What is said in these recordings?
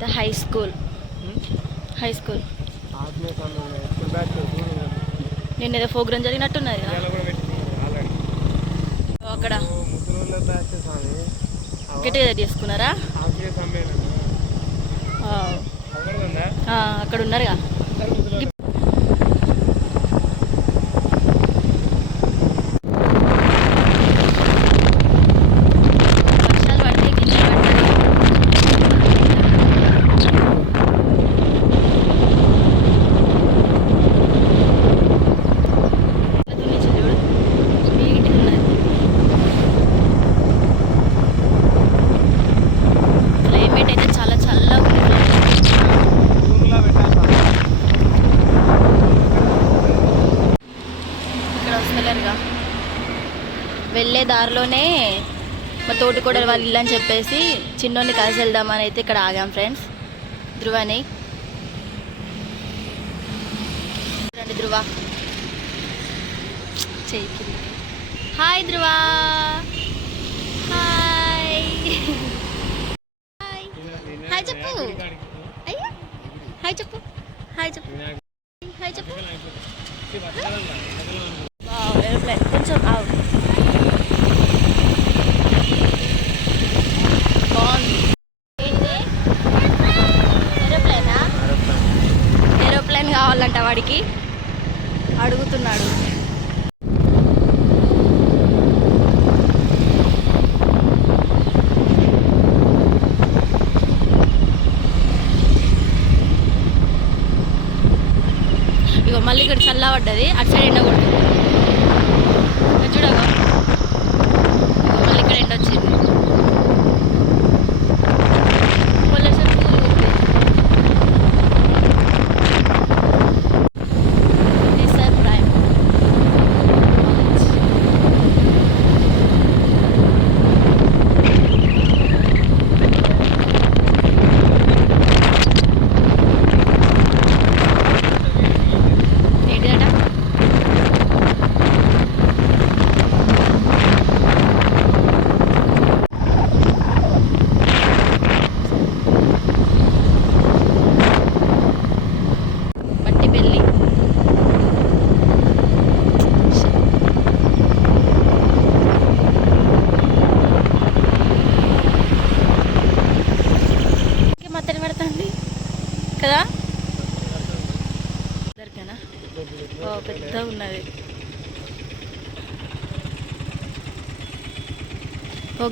The high school. నిన్న ఏదో programme జరిగినట్టున్నది అక్కడ. గట్టిగా చేసుకున్నారా? అక్కడ ఉన్నారుగా. వెళ్ళే దారిలోనే మా తోటికోడలు వాళ్ళ ఇల్లు అని చెప్పేసి చిన్నోడిని కలిసి వెళ్దామని అయితే ఇక్కడ ఆగాం ఫ్రెండ్స్. ధ్రువని రండి. ధ్రువ చెయ్యి. హాయ్ ధ్రువ. హాయ్ హాయ్ చెప్పు. అయ్యా హాయ్ చెప్పు. హాయ్ చెప్పు. హాయ్ చెప్పు. కొంచెం ఏరోప్లేన్ కావాలంట వాడికి, అడుగుతున్నాడు. ఇగో మళ్ళీ ఇక్కడ చల్ల పడ్డది, అటు సైడ్ ఎండ కొడుతుంది చూడగా. మళ్ళీ ఇక్కడ ఎండ వచ్చింది. కదా దొరికేనా? పెద్ద ఉన్నది.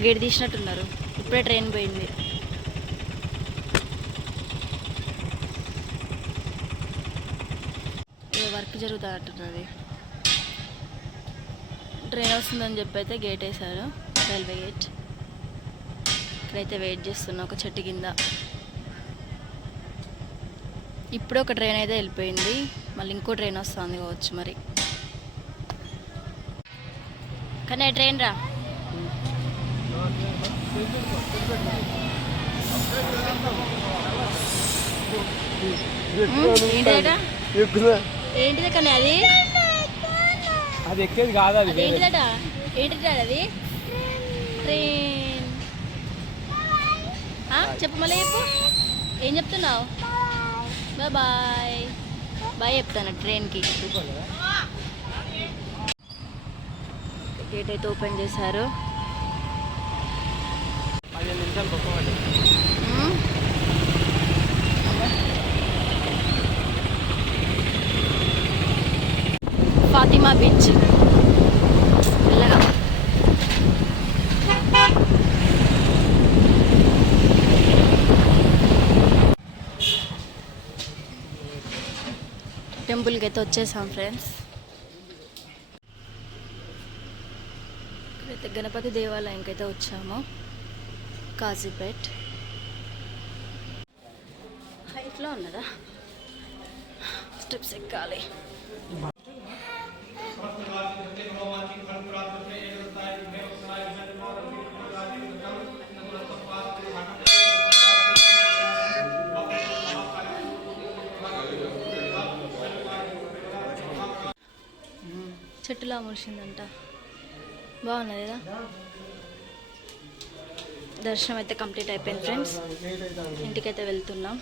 గేట్ తీసినట్టున్నారు. ఇప్పుడే ట్రైన్ పోయింది. ఏదో వర్క్ జరుగుతుంది అంటున్నది. ట్రైన్ వస్తుందని చెప్పి అయితే గేట్ వేశారు, రైల్వే గేట్. ఇక్కడైతే వెయిట్ చేస్తున్నా ఒక చెట్టు కింద. ఇప్పుడు ఒక ట్రైన్ అయితే వెళ్ళిపోయింది, మళ్ళీ ఇంకో ట్రైన్ వస్తుంది కావచ్చు మరి. కానీ ట్రైన్ రా. ఏంటిదట? ఏంటిదే కానీ అది ఎక్కేది కాదు. అది ఏంటిదట? ఏంటిదట అది? ట్రైన్. చెప్పు మళ్ళీ చెప్పు. ఏం చెప్తున్నావు? బాయ్ బాయ్ చెప్తాను ట్రైన్కి. గేట్ అయితే ఓపెన్ చేశారు. ఫాతిమా బీచ్ వెళ్ళగా. టెంపుల్కి అయితే వచ్చేసాం ఫ్రెండ్స్. ఇక్కడైతే గణపతి దేవాలయంకి అయితే వచ్చాము. కాజీపేట్ హైట్లో ఉన్నదా, స్టెప్స్ ఎక్కాలి. చెట్టులా మురిసిందంట, బాగున్నది కదా. దర్శనం అయితే కంప్లీట్ అయిపోయింది ఫ్రెండ్స్. ఇంటికైతే వెళ్తున్నాం.